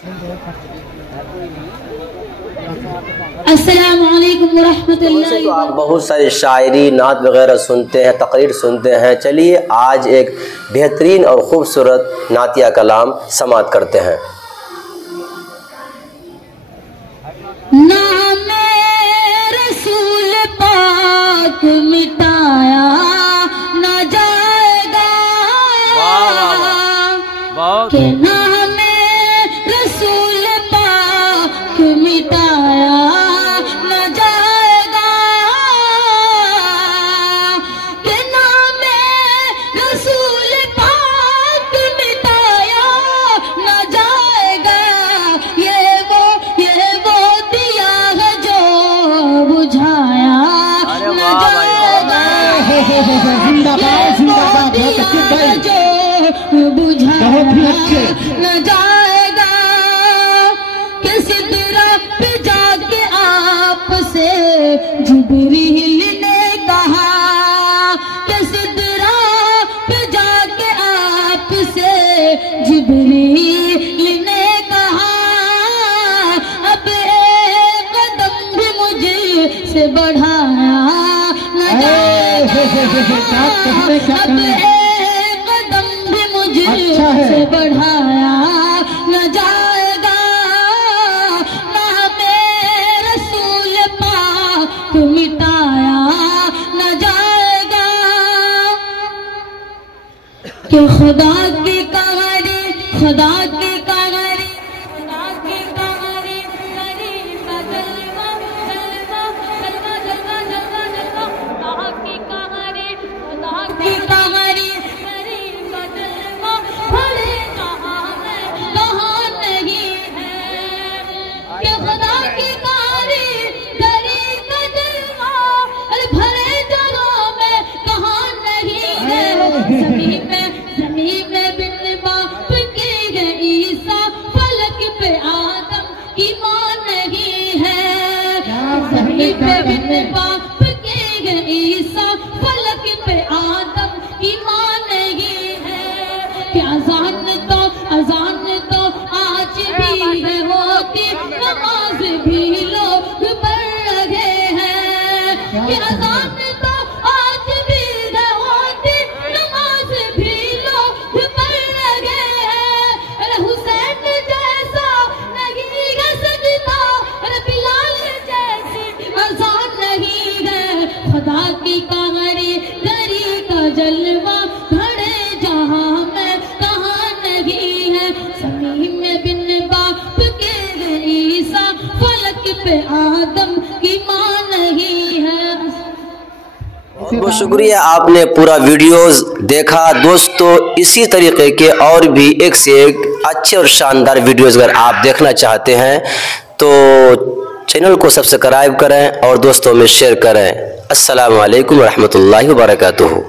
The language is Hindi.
अस्सलामु अलैकुम व रहमतुल्लाहि। तो आप बहुत सारी शायरी, नात वगैरह सुनते हैं, तकरीर सुनते हैं। चलिए आज एक बेहतरीन और ख़ूबसूरत नातिया कलाम समाअत करते हैं। नामे रसूल पाक मिटाया न जाएगा, के नामे रसूल पाक मिटाया न जाएगा, के नामे रसूल पाक मिटाया न जाएगा। ये वो दिया है जो बुझाया न जाएगा, जो बुझाया न जाएगा। कि सिदरा पे जाके आपसे जिब्रील ने कहा, कि सिदरा पे जाके आपसे जिब्रील ने कहा, अब एक कदम भी मुझसे बढ़ाया न जाएगा, अब एक कदम भी मुझसे बढ़ाया न जाएगा। नामे रसूल पाक मिटाया न जाएगा। कि खुदा की कहानी, खुदा की कहानी, खुदा की कहानी करी बदलवा जलवा जलवा जलवा जलवा जलवा। खुदा की कहानी, खुदा की कहानी करी बदलवा, भले कहाँ है कहाँ नहीं है। कि खुदा की कहानी करी बदलवा, अरे भले जगह में कहाँ नहीं है। ज़मीन में बिन बाप के है ईसा, फलक पे आदम की माँ नहीं है। ज़मीन पे बिन बाप के है ईसा, फलक पे आदम की माँ नहीं है। कि अजान तो आज भी है होती, नमाज भी लोग पढ़ रहे हैं। कि अजान तो आज भी है होती, नमाज भी लोग पढ़ रहे हैं। अरे हुसैन जैसा नहीं है सजदा, अरे बिलाल जैसी अजान नहीं है। खुदा की कहानी दरी का जलवा, घड़े जहां में कहाँ नहीं है। ज़मीन में बिन बाप के है ईसा, फलक पे आदम की माँ नहीं है। बहुत शुक्रिया, आपने पूरा वीडियोस देखा। दोस्तों इसी तरीके के और भी एक से एक अच्छे और शानदार वीडियोस अगर आप देखना चाहते हैं तो चैनल को सब्सक्राइब करें और दोस्तों में शेयर करें। अस्सलामु अलैकुम रहमतुल्लाहि व बरकातुहू।